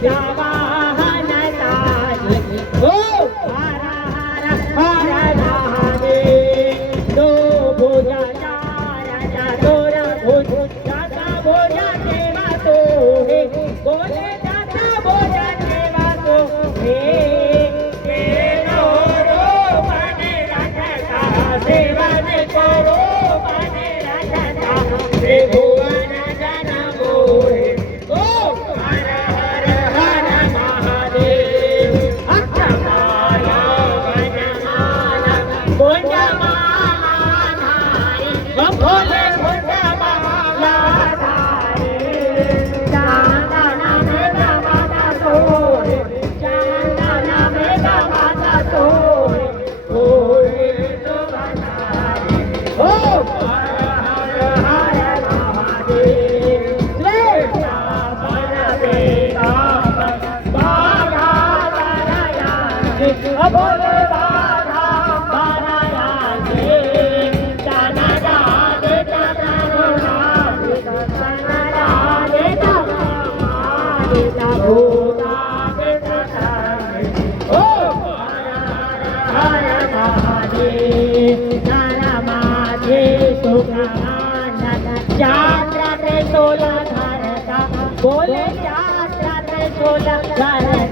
सीता वाहन तारी ओ हर हर हर महादेव दो भुजा चार चतुर भुज दाता भुजा देवा तो हे बोले दाता भुजा देवा तो हे तेरो रूपन रखता सेवन करो मन रखता त्रिभुवन जन मोहे ओ हर हर हर महादेव अक्षमाला वनमाला कुंडमाला धारी भोले कुंडमाला धारी चांदन मेघा माता सोहे चांदन मेघा माता सोहे होए तो बनारी ओ हर हर हर महादेव श्रेष्ठा पर वेदा बाधा बरयासी भोले बाधा बरयासी जनदा दे जनदा दे जनदा भूता दे ओ हर हर महादेव नर माझे सुखानंद चांद्र त्रिशूल धरता बोले चांद्र त्रिशूल धरता